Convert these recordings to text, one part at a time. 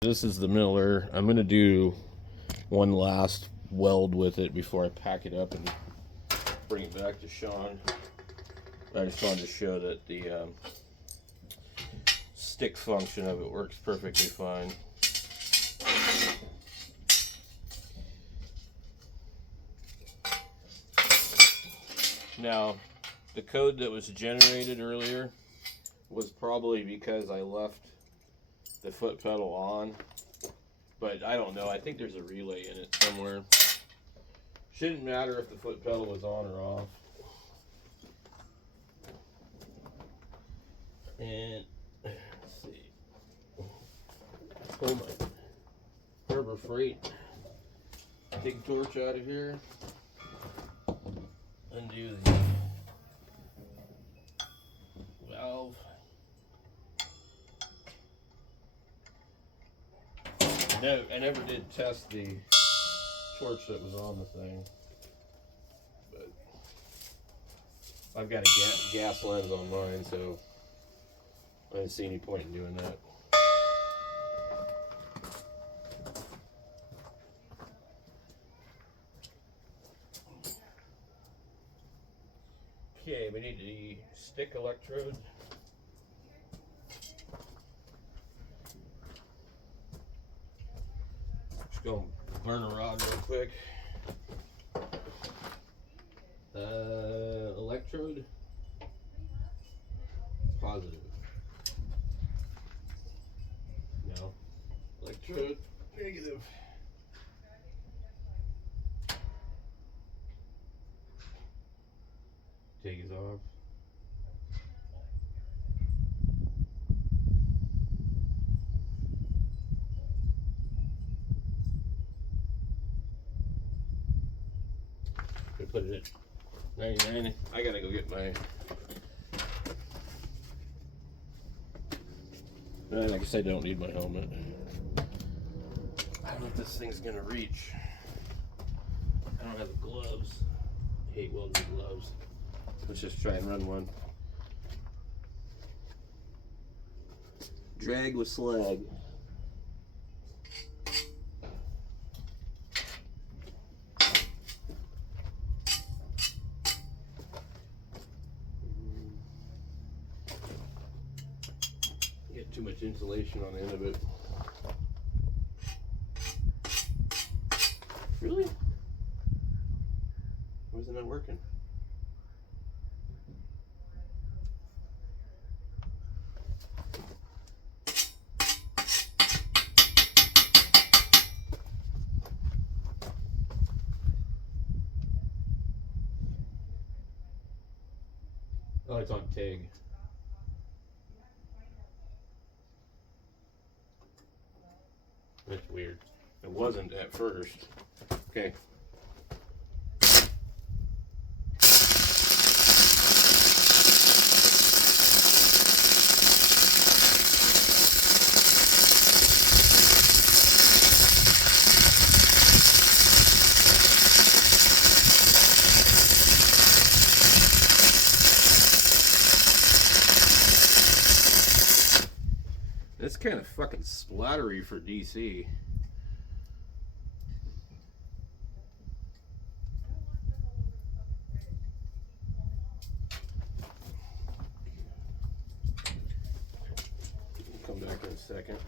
This is the Miller. I'm going to do one last weld with it before I pack it up and bring it back to Sean. I just wanted to show that the stick function of it works perfectly fine. Now, the code that was generated earlier was probably because I left the foot pedal on, but I don't know. I think there's a relay in it somewhere. Shouldn't matter if the foot pedal was on or off. And let's see. Pull my Harbor Freight big torch out of here. Undo the valve. No, I never did test the torch that was on the thing, but I've got a gas lens on mine, so I didn't see any point in doing that. Okay, we need the stick electrode. Just go burn a rod real quick. Electrode positive. No. Electrode negative. Take it off. Put it at 99. I gotta go get my. I guess I don't need my helmet. I don't know if this thing's gonna reach. I don't have the gloves. I hate welding gloves. Let's just try and run one. Drag with slag. Get too much insulation on the end of it. Really? Why isn't that working? Oh, it's on TIG. That's weird. It wasn't at first. Okay. It's kind of fucking splattery for DC. Come back in a second.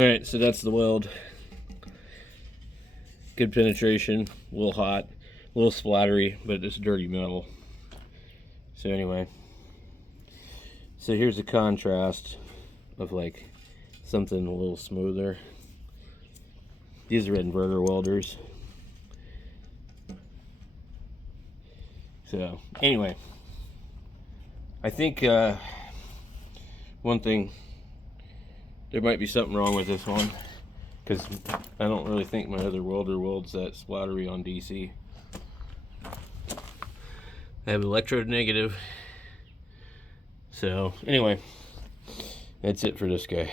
Alright, so that's the weld. Good penetration, a little hot, a little splattery, but it's dirty metal. So anyway. So here's a contrast of like something a little smoother. These are inverter welders. So anyway, I think one thing, there might be something wrong with this one, because I don't really think my other welder welds that splattery on DC. I have electrode negative. So anyway, that's it for this guy.